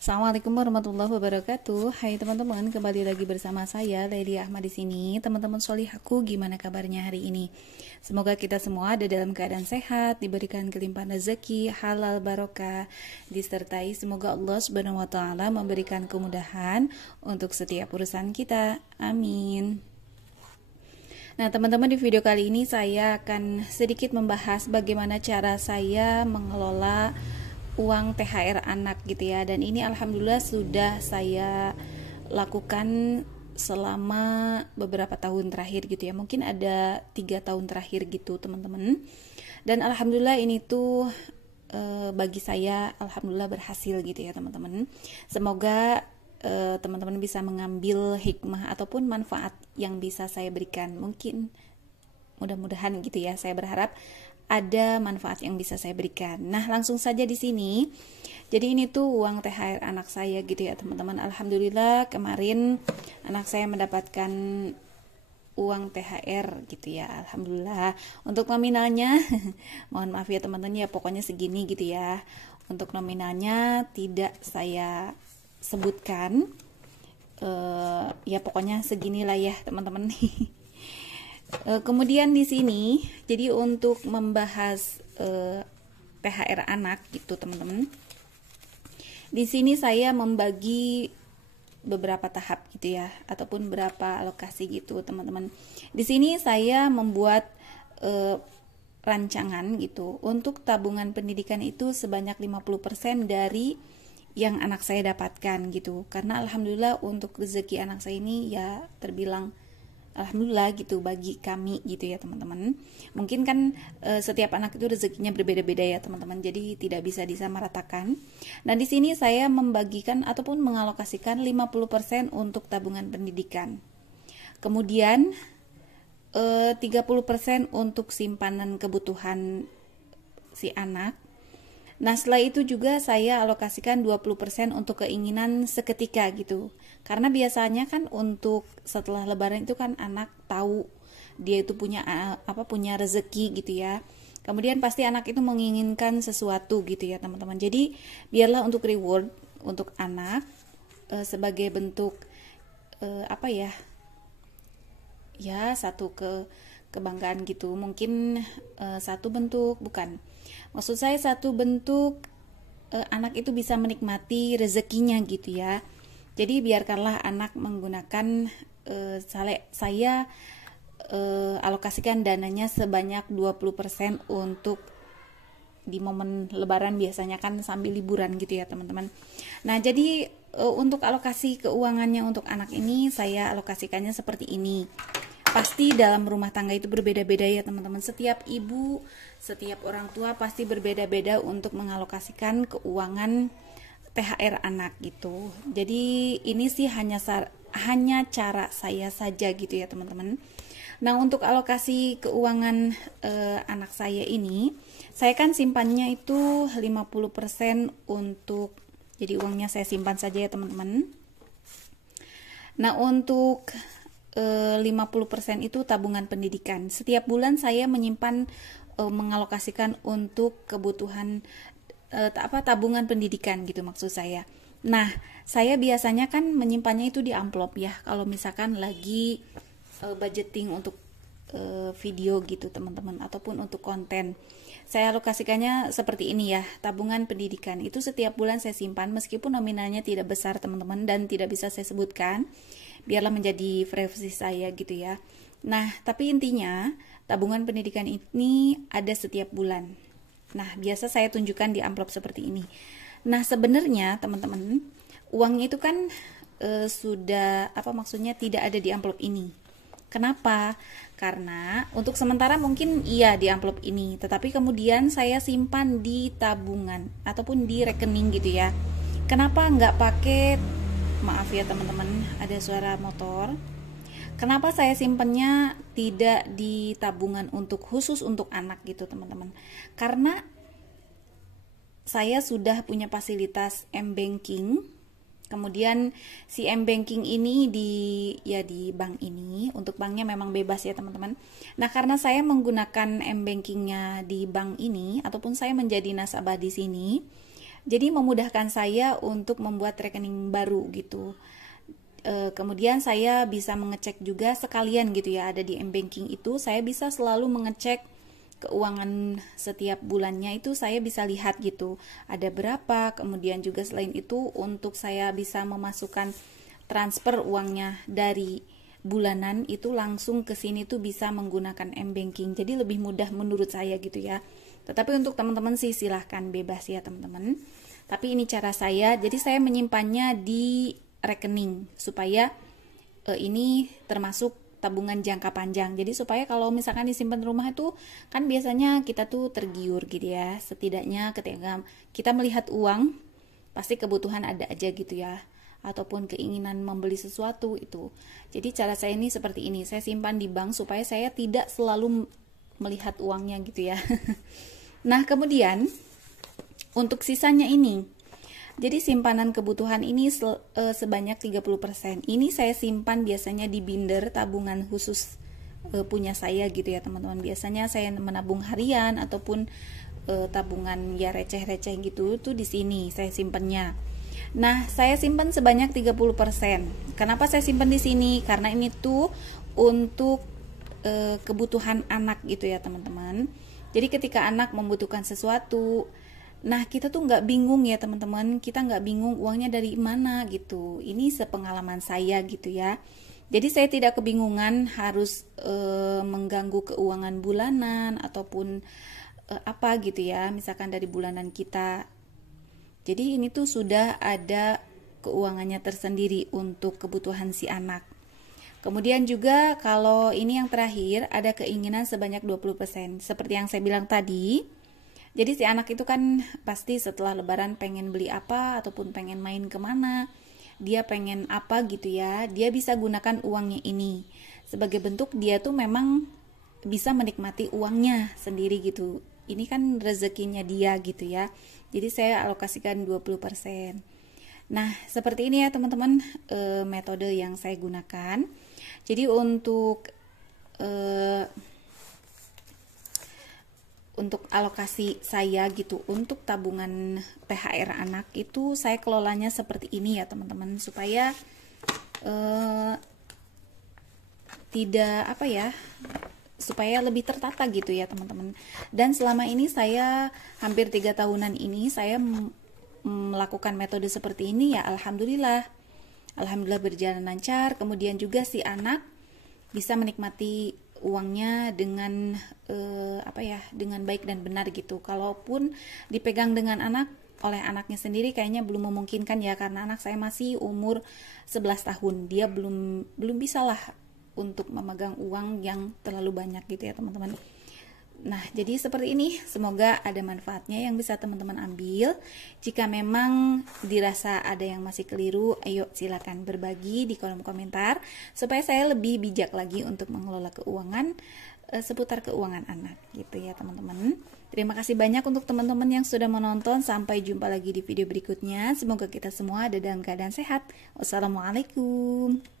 Assalamualaikum warahmatullahi wabarakatuh. Hai teman-teman, kembali lagi bersama saya Lady Ahmad di sini. Teman-teman solihaku, gimana kabarnya hari ini? Semoga kita semua ada dalam keadaan sehat, diberikan kelimpahan rezeki, halal barokah, disertai semoga Allah Subhanahu wa taala memberikan kemudahan untuk setiap urusan kita. Amin. Nah, teman-teman, di video kali ini saya akan sedikit membahas bagaimana cara saya mengelola uang THR anak gitu ya. Dan ini alhamdulillah sudah saya lakukan selama beberapa tahun terakhir gitu ya. Mungkin ada 3 tahun terakhir gitu teman-teman. Dan alhamdulillah ini tuh bagi saya alhamdulillah berhasil gitu ya teman-teman. Semoga teman-teman bisa mengambil hikmah ataupun manfaat yang bisa saya berikan. Mungkin mudah-mudahan gitu ya. Saya berharap ada manfaat yang bisa saya berikan. Nah, langsung saja di sini. Jadi ini tuh uang THR anak saya gitu ya, teman-teman. Alhamdulillah kemarin anak saya mendapatkan uang THR gitu ya. Alhamdulillah. Untuk nominalnya mohon maaf ya teman-teman ya, pokoknya segini gitu ya. Untuk nominalnya tidak saya sebutkan. Ya pokoknya seginilah ya, teman-teman. Kemudian di sini, jadi untuk membahas THR anak gitu teman-teman. Di sini saya membagi beberapa tahap gitu ya, ataupun berapa alokasi gitu teman-teman. Di sini saya membuat rancangan gitu. Untuk tabungan pendidikan itu sebanyak 50% dari yang anak saya dapatkan gitu. Karena alhamdulillah untuk rezeki anak saya ini ya terbilang alhamdulillah gitu bagi kami gitu ya teman-teman. Mungkin kan setiap anak itu rezekinya berbeda-beda ya teman-teman. Jadi tidak bisa disamaratakan. Nah, di sini saya membagikan ataupun mengalokasikan 50% untuk tabungan pendidikan. Kemudian 30% untuk simpanan kebutuhan si anak. Nah, setelah itu juga saya alokasikan 20% untuk keinginan seketika gitu. Karena biasanya kan untuk setelah lebaran itu kan anak tahu dia itu punya punya rezeki gitu ya. Kemudian pasti anak itu menginginkan sesuatu gitu ya, teman-teman. Jadi, biarlah untuk reward untuk anak sebagai bentuk ya satu kebanggaan gitu. Mungkin satu bentuk, bukan. Maksud saya satu bentuk anak itu bisa menikmati rezekinya gitu ya. Jadi biarkanlah anak menggunakan saya alokasikan dananya sebanyak 20% untuk di momen lebaran, biasanya kan sambil liburan gitu ya teman-teman. Nah, jadi untuk alokasi keuangannya untuk anak ini saya alokasikannya seperti ini. Pasti dalam rumah tangga itu berbeda-beda ya teman-teman. Setiap ibu, setiap orang tua pasti berbeda-beda untuk mengalokasikan keuangan THR anak gitu. Jadi ini sih hanya cara saya saja gitu ya teman-teman. Nah, untuk alokasi keuangan anak saya ini, saya kan simpannya itu 50% untuk, jadi uangnya saya simpan saja ya teman-teman. Nah, untuk 50% itu tabungan pendidikan. Setiap bulan saya menyimpan mengalokasikan untuk kebutuhan tabungan pendidikan gitu maksud saya. Nah, saya biasanya kan menyimpannya itu di amplop ya. Kalau misalkan lagi budgeting untuk video gitu teman-teman, ataupun untuk konten, saya alokasikannya seperti ini ya. Tabungan pendidikan itu setiap bulan saya simpan, meskipun nominalnya tidak besar teman-teman dan tidak bisa saya sebutkan, biarlah menjadi privasi saya gitu ya. Nah, tapi intinya tabungan pendidikan ini ada setiap bulan. Nah, biasa saya tunjukkan di amplop seperti ini. Nah, sebenarnya teman-teman, uangnya itu kan sudah maksudnya tidak ada di amplop ini. Kenapa? Karena untuk sementara mungkin iya di amplop ini, tetapi kemudian saya simpan di tabungan ataupun di rekening gitu ya. Kenapa nggak pakai, maaf ya teman-teman, ada suara motor. Kenapa saya simpennya tidak di tabungan untuk khusus untuk anak gitu teman-teman? Karena saya sudah punya fasilitas M-Banking. Kemudian si M-Banking ini di bank ini, untuk banknya memang bebas ya teman-teman. Nah, karena saya menggunakan M-Bankingnya di bank ini, ataupun saya menjadi nasabah di sini, jadi memudahkan saya untuk membuat rekening baru gitu. Kemudian saya bisa mengecek juga sekalian gitu ya, ada di M-Banking itu, saya bisa selalu mengecek keuangan setiap bulannya, itu saya bisa lihat gitu ada berapa. Kemudian juga selain itu, untuk saya bisa memasukkan transfer uangnya dari bulanan itu langsung ke sini tuh bisa menggunakan M-Banking, jadi lebih mudah menurut saya gitu ya. Tetapi untuk teman-teman sih silahkan, bebas ya teman-teman. Tapi ini cara saya, jadi saya menyimpannya di rekening supaya ini termasuk tabungan jangka panjang. Jadi supaya kalau misalkan disimpan di rumah itu kan biasanya kita tuh tergiur gitu ya. Setidaknya ketika kita melihat uang, pasti kebutuhan ada aja gitu ya, ataupun keinginan membeli sesuatu itu. Jadi cara saya ini seperti ini, saya simpan di bank supaya saya tidak selalu melihat uangnya gitu ya. Nah, kemudian untuk sisanya ini, jadi simpanan kebutuhan ini sebanyak 30%. Ini saya simpan biasanya di binder tabungan khusus punya saya gitu ya teman-teman. Biasanya saya menabung harian ataupun tabungan ya receh-receh gitu tuh di sini saya simpannya. Nah, saya simpan sebanyak 30%. Kenapa saya simpan di sini? Karena ini tuh untuk kebutuhan anak gitu ya teman-teman. Jadi ketika anak membutuhkan sesuatu, nah kita tuh nggak bingung ya teman-teman, kita nggak bingung uangnya dari mana gitu. Ini sepengalaman saya gitu ya. Jadi saya tidak kebingungan harus mengganggu keuangan bulanan ataupun apa gitu ya, misalkan dari bulanan kita. Jadi ini tuh sudah ada keuangannya tersendiri untuk kebutuhan si anak. Kemudian juga kalau ini yang terakhir, ada keinginan sebanyak 20%. Seperti yang saya bilang tadi, jadi si anak itu kan pasti setelah lebaran pengen beli apa ataupun pengen main kemana, dia pengen apa gitu ya, dia bisa gunakan uangnya ini. Sebagai bentuk dia tuh memang bisa menikmati uangnya sendiri gitu. Ini kan rezekinya dia gitu ya. Jadi saya alokasikan 20%. Nah, seperti ini ya teman-teman metode yang saya gunakan. Jadi untuk alokasi saya gitu, untuk tabungan THR anak itu saya kelolanya seperti ini ya teman-teman, supaya tidak apa ya, supaya lebih tertata gitu ya teman-teman. Dan selama ini saya hampir 3 tahunan ini saya melakukan metode seperti ini ya, alhamdulillah berjalan lancar. Kemudian juga si anak bisa menikmati uangnya dengan dengan baik dan benar gitu. Kalaupun dipegang dengan oleh anaknya sendiri kayaknya belum memungkinkan ya, karena anak saya masih umur 11 tahun. Dia belum bisa lah untuk memegang uang yang terlalu banyak gitu ya teman-teman. Nah, jadi seperti ini, semoga ada manfaatnya yang bisa teman-teman ambil. Jika memang dirasa ada yang masih keliru, ayo silakan berbagi di kolom komentar supaya saya lebih bijak lagi untuk mengelola keuangan seputar keuangan anak gitu ya teman-teman. Terima kasih banyak untuk teman-teman yang sudah menonton. Sampai jumpa lagi di video berikutnya. Semoga kita semua ada dalam keadaan sehat. Wassalamualaikum.